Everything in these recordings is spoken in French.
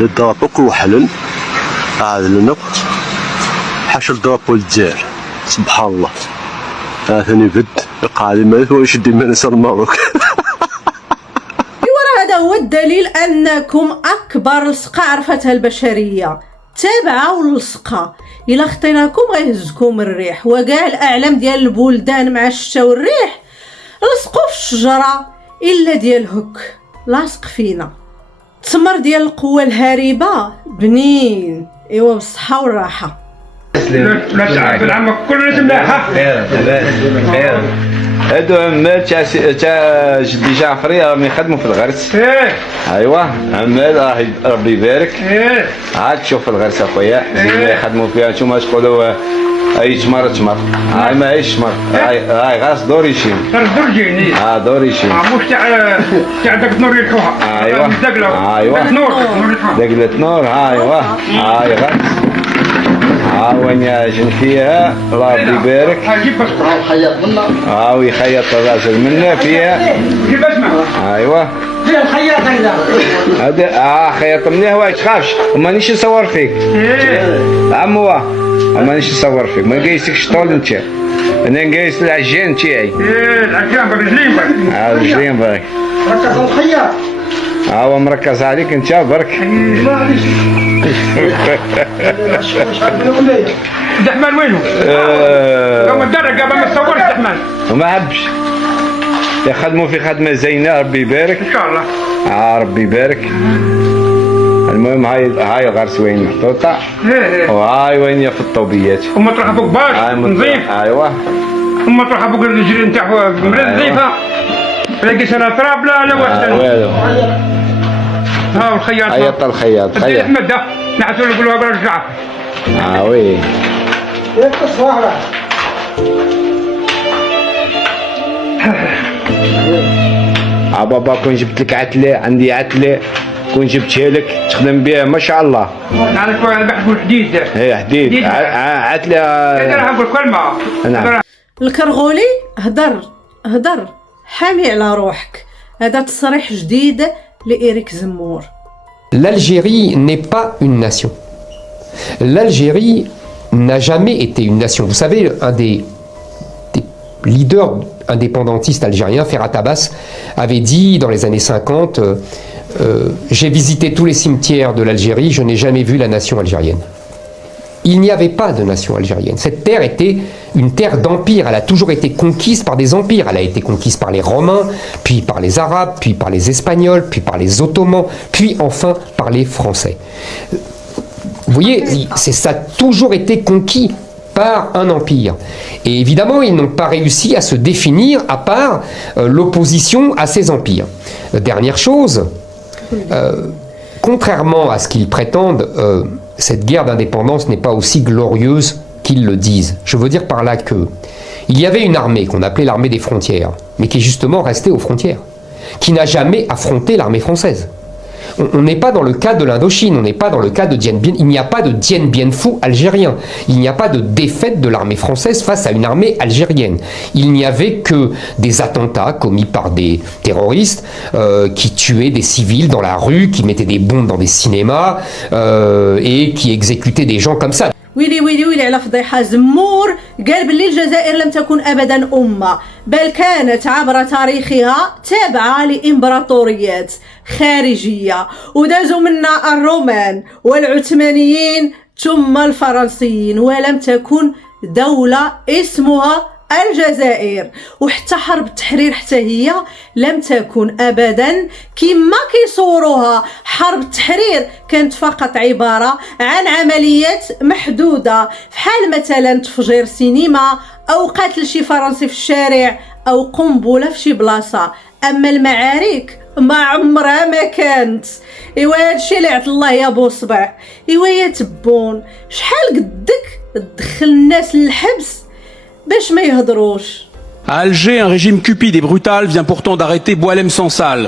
الدرابو كوحلن لنق حاشا الدرابو الجزائر سبحان الله ثاني بد قاعد ما يشد من يسار المغرب. هذا هو الدليل أنكم أكبر لصقة عرفتها البشرية. تابعوا اللصقة، إلا خطيناكم غيهزكم الريح، وكاع الأعلام ديال البلدان مع الشتا والريح لصقوا في الشجرة إلا ديال هك لاصق فينا. التمر ديال القوة الهاربة بنين، إيوا بالصحة والراحة. لا تعرف العمك كلنا ملاحة. خير هادو عمال تاع جدي جعفري راهم يخدموا في الغرس. ايوا عمال ربي يبارك. عاد تشوف في الغرس اخويا زين يخدموا فيها. نتوما تقولوا اي تمر هاي ما هيش تمر، هاي غاس دور يشيم. دور جيني. دور يشيم. مش تاع داك النور يلحوها. ايوا دقلة نور. ايوا هاي غاس وين جن فيها الله يبارك. خيط منا ويخيط الراجل منا فيها. كيف اسمع؟ ايوا فيها الخياط هذا خيط مليح. واش تخافش مانيش نصور فيك عمو، مانيش نصور فيك، ما نقيسكش طول انت، انا نقيس العجين تاعي. العجين برجلين برك. رجلين برك. ركز الخياط. هو مركز عليك انت برك. الدحمان وينه؟ لو الدرج قبل ما تصورش الدحمان. وما حبش يخدموا في خدمه زينه ربي يبارك ان شاء الله. ربي يبارك. المهم هاي الغرس وين محطوطه وهاي وين في الطوبيات. وما تروح فوق باش نظيف. ايوا وما تروح فوق الرجل نتاع نظيفه. لقيت انا تراب لا والو. ها الخياط. خيط الخياط خياط احمد نعسوا نقولوا رجع. وي يقص واحده. بابا كون جبت لك عتله، عندي عتله كون جبتها لك تخدم بها ما شاء الله. نعرف نحكوا حديد. حديد عتله. انا نقول كلمه. نعم. الكرغولي هدر حامي على روحك. هذا تصريح جديد لإيريك زمور. L'Algérie n'est pas une nation. L'Algérie n'a jamais été une nation. Vous savez, un des leaders indépendantistes algériens, Ferhat Abbas, avait dit dans les années 50 j'ai visité tous les cimetières de l'Algérie, je n'ai jamais vu la nation algérienne. Il n'y avait pas de nation algérienne. Cette terre était une terre d'empire. Elle a toujours été conquise par des empires. Elle a été conquise par les Romains, puis par les Arabes, puis par les Espagnols, puis par les Ottomans, puis enfin par les Français. Vous voyez, ça a toujours été conquis par un empire. Et évidemment, ils n'ont pas réussi à se définir à part l'opposition à ces empires. Dernière chose, contrairement à ce qu'ils prétendent, cette guerre d'indépendance n'est pas aussi glorieuse qu'ils le disent. Je veux dire par là que il y avait une armée qu'on appelait l'armée des frontières, mais qui est justement restée aux frontières, qui n'a jamais affronté l'armée française. On n'est pas dans le cas de l'Indochine, on n'est pas dans le cas de Dien Bien. Il n'y a pas de Dien Bien Phu algérien. Il n'y a pas de défaite de l'armée française face à une armée algérienne. Il n'y avait que des attentats commis par des terroristes qui tuaient des civils dans la rue, qui mettaient des bombes dans des cinémas et qui exécutaient des gens comme ça. ويلي على فضيحة. زمور قال باللي الجزائر لم تكن أبدا أمة، بل كانت عبر تاريخها تابعة لإمبراطوريات خارجية، ودازوا منا الرومان والعثمانيين ثم الفرنسيين، ولم تكن دولة اسمها الجزائر. وحتى حرب التحرير حتى هي لم تكن ابدا كما كيصوروها. حرب التحرير كانت فقط عباره عن عمليات محدوده، فحال مثلا تفجير سينما او قتل شي فرنسي في الشارع او قنبله في شي بلاصه. اما المعارك ما عمرها ما كانت. ايوا هادشي اللي عطا الله يا بو صبع. ايوا يا تبون شحال قدك تدخل الناس للحبس باش ما يهضروش. À Alger, un régime cupide et brutal vient pourtant d'arrêter Boualem Sansal,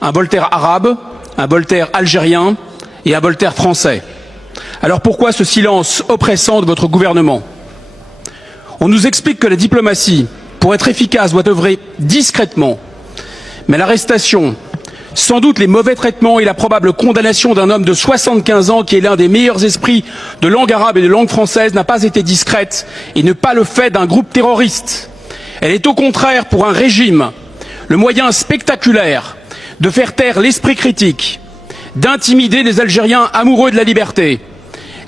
un Voltaire arabe, un Voltaire algérien et un Voltaire français. Alors pourquoi ce silence oppressant de votre gouvernement? On nous explique que la diplomatie, pour être efficace, doit œuvrer discrètement. Mais l'arrestation, Sans doute les mauvais traitements et la probable condamnation d'un homme de 75 ans qui est l'un des meilleurs esprits de langue arabe et de langue française n'a pas été discrète et n'est pas le fait d'un groupe terroriste. Elle est au contraire pour un régime le moyen spectaculaire de faire taire l'esprit critique, d'intimider les Algériens amoureux de la liberté,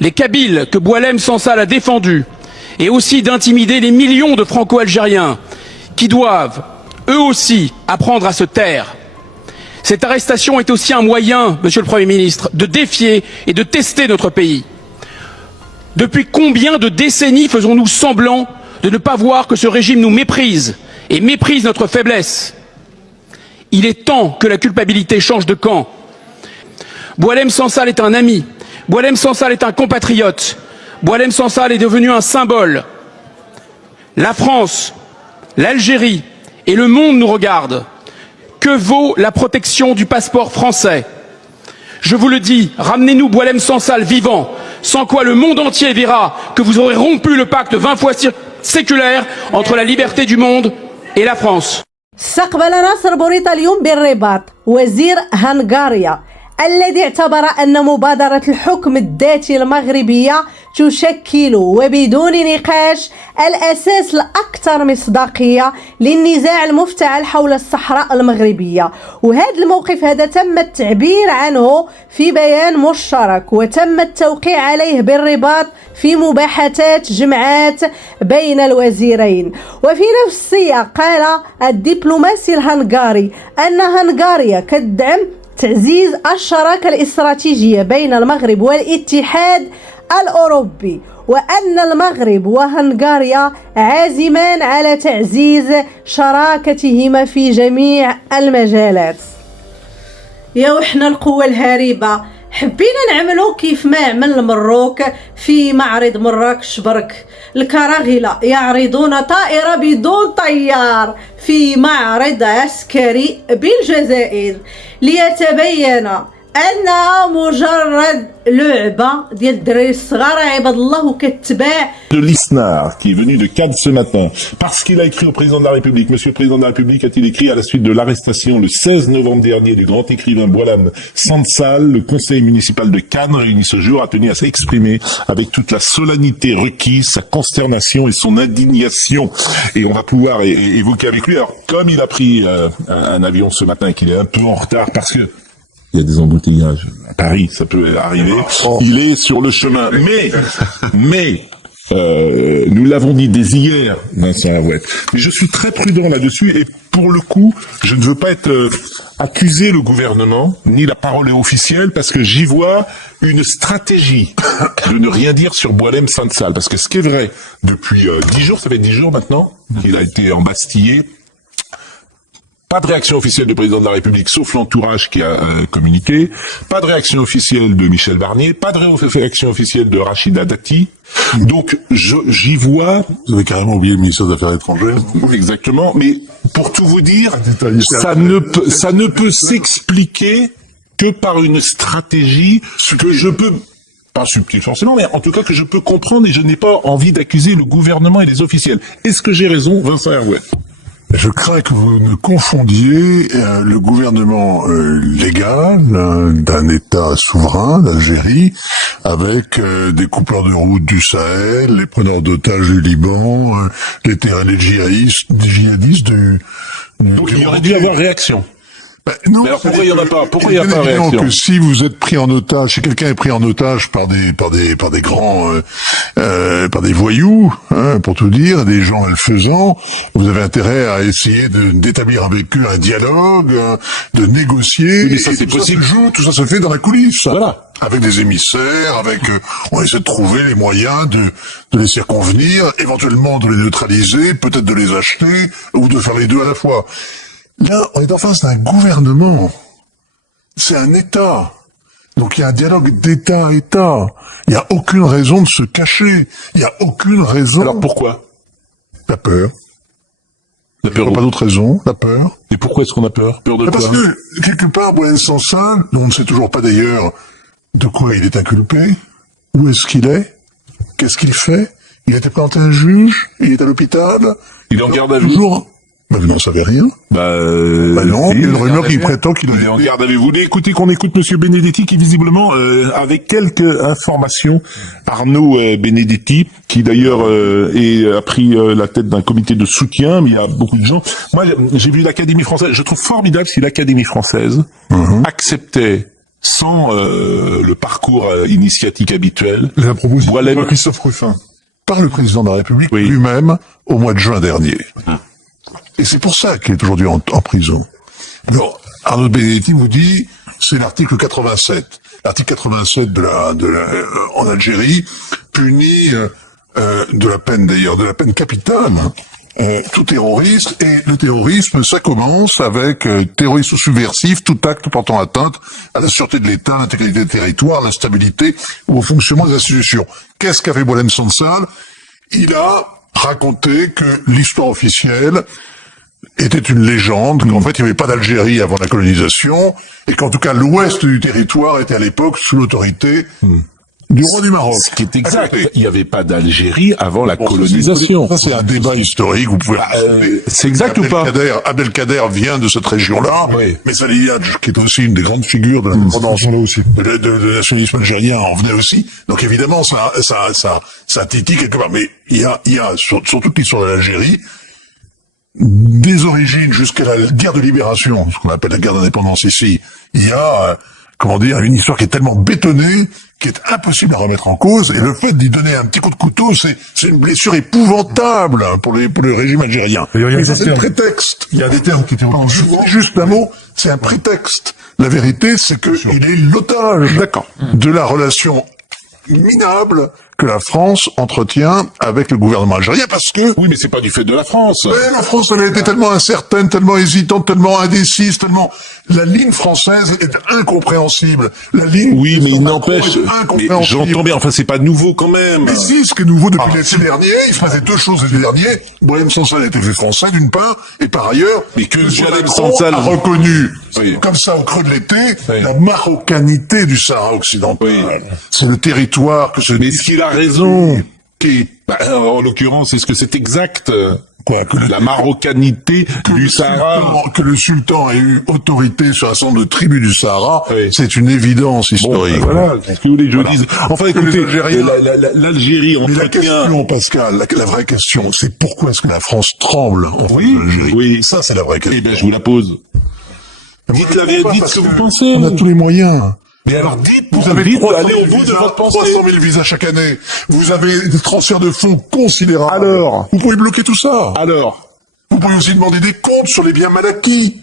les Kabyles que Boualem Sansal a défendus, et aussi d'intimider les millions de Franco-Algériens qui doivent, eux aussi, apprendre à se taire. Cette arrestation est aussi un moyen, Monsieur le Premier ministre, de défier et de tester notre pays. Depuis combien de décennies faisons-nous semblant de ne pas voir que ce régime nous méprise et méprise notre faiblesse? Il est temps que la culpabilité change de camp. Boualem Sansal est un ami. Boualem Sansal est un compatriote. Boualem Sansal est devenu un symbole. La France, l'Algérie et le monde nous regardent. Que vaut la protection du passeport français? Je vous le dis, ramenez-nous Boualem Sansal vivant, sans quoi le monde entier verra que vous aurez rompu le pacte 20 fois séculaire entre la liberté du monde et la France. استقبل ناصر بوريطة اليوم بالرباط وزير هنغاريا الذي اعتبر أن مبادرة الحكم الذاتي المغربية تشكل وبدون نقاش الأساس الأكثر مصداقية للنزاع المفتعل حول الصحراء المغربية. وهذا الموقف هذا تم التعبير عنه في بيان مشترك وتم التوقيع عليه بالرباط في مباحثات جمعات بين الوزيرين. وفي نفس السياق قال الدبلوماسي الهنغاري أن هنغاريا كتدعم تعزيز الشراكة الاستراتيجية بين المغرب والاتحاد الأوروبي وأن المغرب وهنغاريا عازمان على تعزيز شراكتهما في جميع المجالات. يا وحنا القوة الهاربة حبينا نعملو كيف ما عمل المروك في معرض مراكش برك. الكراغلة يعرضون طائرة بدون طيار في معرض عسكري بالجزائر ليتبين أنها مجرد لعبة ديال الدراري الصغار عباد الله وكتباع. De l'ISNAR, qui est venu de Cannes ce matin, parce qu'il a écrit au président de la République. Monsieur le président de la République a-t-il écrit à la suite de l'arrestation le 16 novembre dernier du grand écrivain Boualem Sansal, le conseil municipal de Cannes, réuni ce jour, a tenu à s'exprimer avec toute la solennité requise, sa consternation et son indignation. Et on va pouvoir évoquer avec lui. Alors, comme il a pris un avion ce matin et qu'il est un peu en retard parce que il y a des embouteillages à Paris, ça peut arriver. Il est sur le chemin. Mais, nous l'avons dit dès hier, Vincent Arouette. Mais je suis très prudent là-dessus et pour le coup, je ne veux pas être accuser le gouvernement, ni la parole est officielle, parce que j'y vois une stratégie de ne rien dire sur Boualem Sansal. Parce que ce qui est vrai, depuis 10 jours, ça fait 10 jours maintenant, qu'il a été embastillé. Pas de réaction officielle du président de la République, sauf l'entourage qui a communiqué. Pas de réaction officielle de Michel Barnier. Pas de réaction officielle de Rachida Dati. Donc, j'y vois... Vous avez carrément oublié le ministère des Affaires étrangères. Exactement. Mais pour tout vous dire, ça ne peut s'expliquer que par une stratégie que je peux... Pas subtil forcément, mais en tout cas que je peux comprendre et je n'ai pas envie d'accuser le gouvernement et les officiels. Est-ce que j'ai raison, Vincent Herouet? Je crains que vous ne confondiez le gouvernement légal d'un État souverain, l'Algérie, avec des coupeurs de route du Sahel, les preneurs d'otages du Liban, les djihadistes Donc il y aurait dû y avoir réaction. Non, mais alors pourquoi il y en a pas? Pourquoi il y a pas réaction? Que si vous êtes pris en otage, si quelqu'un est pris en otage par des grands, par des voyous, hein, pour tout dire, des gens malfaisants, vous avez intérêt à essayer d'établir avec eux un dialogue, de négocier. Mais ça c'est possible. Tout ça se fait dans la coulisse. Voilà. Avec des émissaires, on essaie de trouver les moyens de les circonvenir, éventuellement de les neutraliser, peut-être de les acheter, ou de faire les deux à la fois. Là, on est en face d'un gouvernement. C'est un État. Donc il y a un dialogue d'État à État. Il n'y a aucune raison de se cacher. Il n'y a aucune raison. Alors pourquoi? La peur. La peur. Pas d'autre raison. La peur. Et pourquoi est-ce qu'on a peur? Peur de quoi? Parce que, quelque part, Boualem Sansal, on ne sait toujours pas d'ailleurs de quoi il est inculpé. Où est-ce qu'il est? Qu'est-ce qu'il fait? Il a été présenté à un juge. Il est à l'hôpital. Il est en garde à vue. Toujours. Mais vous n'en savez rien. Bah Non, il y a une rumeur qui garde à vue. prétend qu'il Il est a en été... garde à vue. Vous voulez écouter qu'on écoute Monsieur Benedetti qui visiblement, avec quelques informations, Arnaud Benedetti, qui d'ailleurs a pris la tête d'un comité de soutien, mais il y a beaucoup de gens. Moi, j'ai vu l'Académie française. Je trouve formidable si l'Académie française acceptait, sans le parcours initiatique habituel, La proposition Boilem- de Christophe Ruffin par le président de la République Oui. lui-même au mois de juin dernier. Et c'est pour ça qu'il est aujourd'hui en prison. Alors, Arnaud Benedetti vous dit, c'est l'article 87. L'article 87 en Algérie punit de la peine d'ailleurs, de la peine capitale, tout terroriste. Et le terrorisme, ça commence avec terrorisme subversif, tout acte portant atteinte à la sûreté de l'État, à l'intégrité du territoire, à la stabilité ou au fonctionnement des institutions. Qu'est-ce qu'a fait Boualem Sansal? Il a raconté que l'histoire officielle était une légende, qu'en fait il n'y avait pas d'Algérie avant la colonisation, et qu'en tout cas l'ouest du territoire était à l'époque sous l'autorité du roi du Maroc. Ce qui est exact. Il n'y avait pas d'Algérie avant la colonisation. Ça, c'est un débat historique, vous pouvez... C'est exact ou pas? Abdelkader vient de cette région-là, Oui. mais Salih Hadj, qui est aussi une des grandes figures de l'indépendance, de nationalisme algérien, en venait aussi. Donc évidemment, ça titille quelque part. Mais il y a sur toute l'histoire de l'Algérie, des origines jusqu'à la guerre de libération, ce qu'on appelle la guerre d'indépendance ici, il y a, une histoire qui est tellement bétonnée, qui est impossible à remettre en cause, et le fait d'y donner un petit coup de couteau, c'est une blessure épouvantable pour le régime algérien. Mais ça, c'est le prétexte. Il y a des termes qui étaient juste un mot, c'est un prétexte. La vérité, c'est que il est l'otage de la relation minable que la France entretient avec le gouvernement algérien, parce que... Oui, mais c'est pas du fait de la France. Mais la France, elle a été tellement incertaine, tellement hésitante, tellement indécise, tellement... La ligne française est incompréhensible. La ligne... Oui, mais il n'empêche... est Mais incompréhensible. j'entends bien, enfin c'est pas nouveau quand même. Mais si, ce qui est nouveau depuis l'été dernier, il se passait deux choses l'été dernier. Boualem Sansal était fait français, d'une part, et par ailleurs... Mais que Monsieur Boualem Macron Sansal- a reconnu, Oui. comme ça, au creux de l'été, Oui. la marocanité du Sahara occidental. Oui. C'est le territoire que ce... Mais est-ce qu'il a raison? Qui... Bah, en l'occurrence, est-ce que c'est exact? Quoi, que La marocanité du Sahara. Que le sultan ait eu autorité sur un certain nombre de tribus du Sahara, Oui. c'est une évidence historique. Voilà, c'est ce que vous voulez que je dise. Enfin, écoutez, les Algériens- l'Algérie Mais la entretient... question, Pascal, la vraie question, c'est pourquoi est-ce que la France tremble en face Oui, de l'Algérie? oui. Ça, c'est la vraie question. Eh bien, je vous la pose. Dites la vérité, dites Parce ce que vous que pensez. On a tous les moyens. Mais alors dites, Vous avez dites, 300 allez 000 au bout de visas, votre pensée. 300 000 visas chaque année. Vous avez des transferts de fonds considérables. Alors Vous pouvez bloquer tout ça. Alors Vous pouvez aussi demander des comptes sur les biens mal acquis.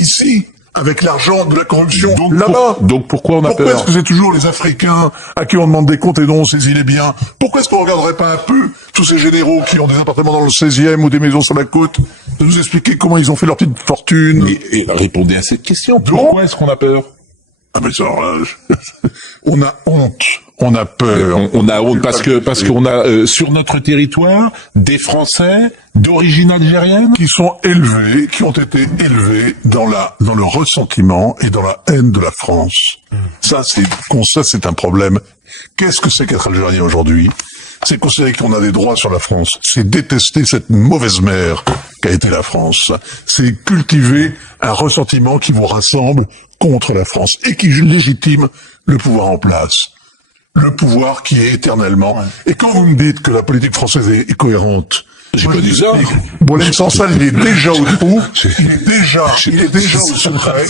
Ici. Avec l'argent de la corruption. Là-bas. donc pourquoi on a Pourquoi peur? est-ce que c'est toujours les Africains à qui on demande des comptes et dont on saisit les biens? Pourquoi est-ce qu'on regarderait pas un peu tous ces généraux qui ont des appartements dans le 16e ou des maisons sur la côte, de nous expliquer comment ils ont fait leur petite fortune? Et répondez à cette question. Pourquoi est-ce qu'on a peur? Ah mais ça, on a honte, on a peur. On a honte parce qu'on a sur notre territoire des Français d'origine algérienne Qui sont élevés, qui ont été élevés dans le ressentiment et dans la haine de la France. Ça, c'est un problème. Qu'est-ce que c'est qu'être algérien aujourd'hui? C'est considérer qu'on a des droits sur la France. C'est détester cette mauvaise mère qu'a été la France. C'est cultiver un ressentiment qui vous rassemble contre la France et qui légitime le pouvoir en place. Le pouvoir qui est éternellement. Et quand vous me dites que la politique française est cohérente, J'ai pas dit ça. Boualem Sansal, il est déjà au trou. Il est déjà au secret.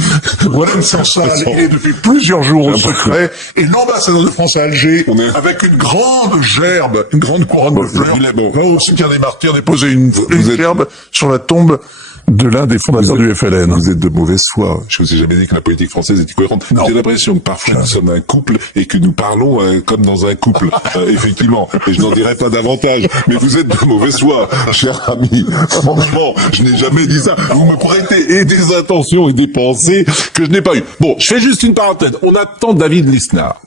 Boualem Sansal, il est depuis plusieurs jours au secret. Et l'ambassadeur de France à Alger, avec une grande gerbe, une grande couronne de fleurs, va au cimetière des martyrs déposer une gerbe sur la tombe de l'un des fondateurs du FLN. Vous êtes de mauvaise foi. Je vous ai jamais dit que la politique française était cohérente. J'ai l'impression que parfois nous sommes un couple et que nous parlons comme dans un couple. Effectivement. Et je n'en dirai pas davantage. Mais vous êtes de mauvaise foi, cher ami. Franchement, je n'ai jamais dit ça. Vous me prêtez et des intentions et des pensées que je n'ai pas eues. Bon, je fais juste une parenthèse. On attend David Lisnard.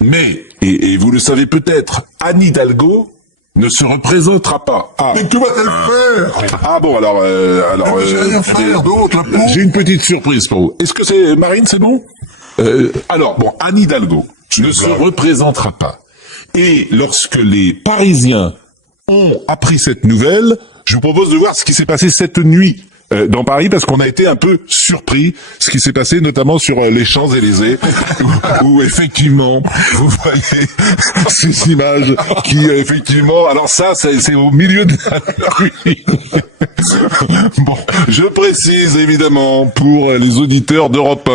Mais, et vous le savez peut-être, Anne Hidalgo ne se représentera pas. Mais que va-t-elle faire? Ah bon, alors, Elle ne rien faire d'autre, la pauvre. j'ai une petite surprise pour vous. Est-ce que c'est Marine, c'est bon? Alors, bon, Anne Hidalgo ne se représentera pas. Et lorsque les Parisiens ont appris cette nouvelle, Je vous propose de voir ce qui s'est passé cette nuit dans Paris, parce qu'on a été un peu surpris ce qui s'est passé, notamment sur les Champs-Élysées, où effectivement, vous voyez ces images qui, effectivement, alors ça, c'est au milieu de la rue. Bon, je précise évidemment pour les auditeurs d'Europe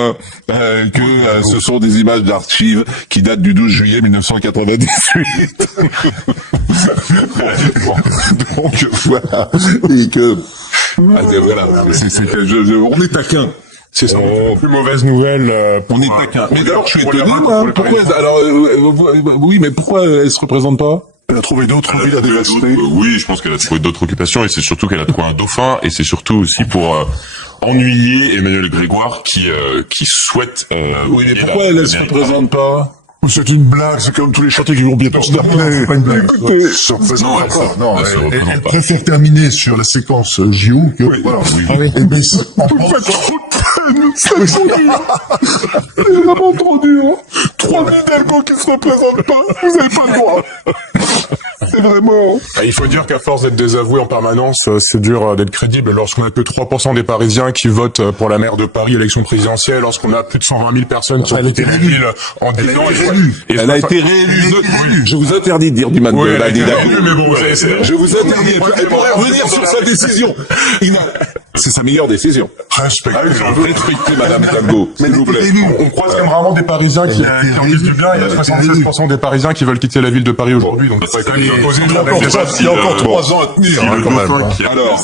1 que ce sont des images d'archives qui datent du 12 juillet 1998. Bon, donc voilà, et que voilà, on est taquin. C'est ça. Plus mauvaise nouvelle. On est taquin. Mais d'abord, je suis étonné. Pourquoi alors, oui, mais pourquoi elle se représente pas? Elle a trouvé d'autres villes à dévaster. Oui, je pense qu'elle a trouvé d'autres occupations et c'est surtout qu'elle a trouvé un dauphin et c'est surtout aussi pour ennuyer Emmanuel Grégoire qui souhaite. Oui, mais pourquoi elle se représente pas? C'est une blague, c'est comme tous les chantiers qui vont bientôt se terminer. C'est pas une blague. Ça représente pas. Non, elle se représente elle pas. préfère terminer sur la séquence JO que, voilà. Ah oui. Et ben, c'est trop de peine. C'est vraiment trop dur. 3000 Hidalgo qui se représentent pas. Vous avez pas le droit. C'est vraiment. Il faut dire qu'à force d'être désavoué en permanence, c'est dur d'être crédible. Lorsqu'on a que 3% des Parisiens qui votent pour la maire de Paris, élection présidentielle, lorsqu'on a plus de 120 000 personnes qui ont été réélues en Elle a été réélue. Je vous interdis de dire du mal de la Hidalgo. mais bon, Je vous interdis. Elle pourrait revenir sur sa décision. C'est sa meilleure décision. Respectez Madame Hidalgo, s'il vous plaît. on croise quand même rarement des Parisiens qui en disent du bien. Il y a 76% des Parisiens qui veulent quitter la ville de Paris aujourd'hui. Donc c'est quand même imposé. Il y a encore 3 ans à tenir, quand même. Alors,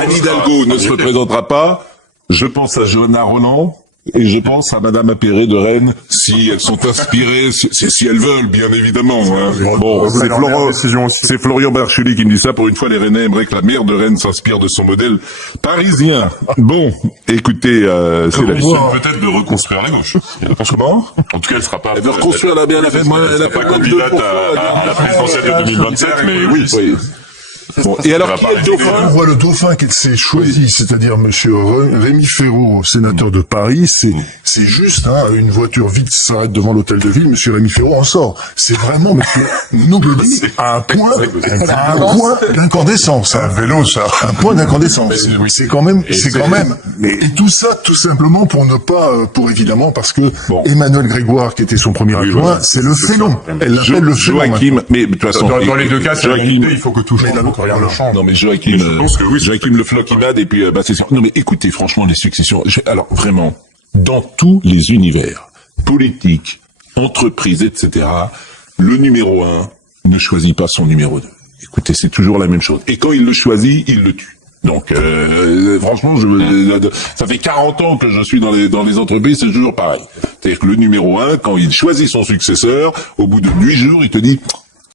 Anne Hidalgo ne se représentera pas. Je pense à Johanna Roland. Et je pense à Madame Appéré de Rennes, si elles sont inspirées, si elles veulent, bien évidemment. Hein. Bon, c'est Florian Berchuli qui me dit ça. Pour une fois, les Rennais aimeraient que la maire de Rennes s'inspire de son modèle parisien. Bon, écoutez, c'est la vie. Peut-être de reconstruire la gauche. Comment? En tout cas, elle sera pas. Elle veut reconstruire la bien, elle a pas candidate à la présidentielle de 2027, mais oui. Bon, et alors, qui est le dauphin? On voit le dauphin qu'elle s'est choisi, c'est-à-dire monsieur Rémi Féraud, sénateur de Paris. C'est juste, hein, une voiture vide s'arrête devant l'hôtel de ville, monsieur Rémi Féraud en sort. C'est vraiment, monsieur, Nobeli, à un point d'incandescence. Un vélo, ça. Un point d'incandescence. C'est quand même, et tout ça, tout simplement pour ne pas, pour évidemment, parce que Emmanuel Grégoire, qui était son premier adjoint, c'est le félon. Elle l'appelle le félon. Joachim, mais de toute façon. Dans les deux cas, c'est il faut que tout change. Rien ne change. Non mais Joachim, Joachim Le Floquimade et puis c'est sûr. Non mais écoutez, franchement, les successions. Alors vraiment, dans tous les univers, politiques, entreprises, etc., le numéro 1 ne choisit pas son numéro 2. Écoutez, c'est toujours la même chose. Et quand il le choisit, il le tue. Donc franchement, ça fait 40 ans que je suis dans les entreprises, c'est toujours pareil. C'est-à-dire que le numéro 1, quand il choisit son successeur, au bout de 8 jours, il te dit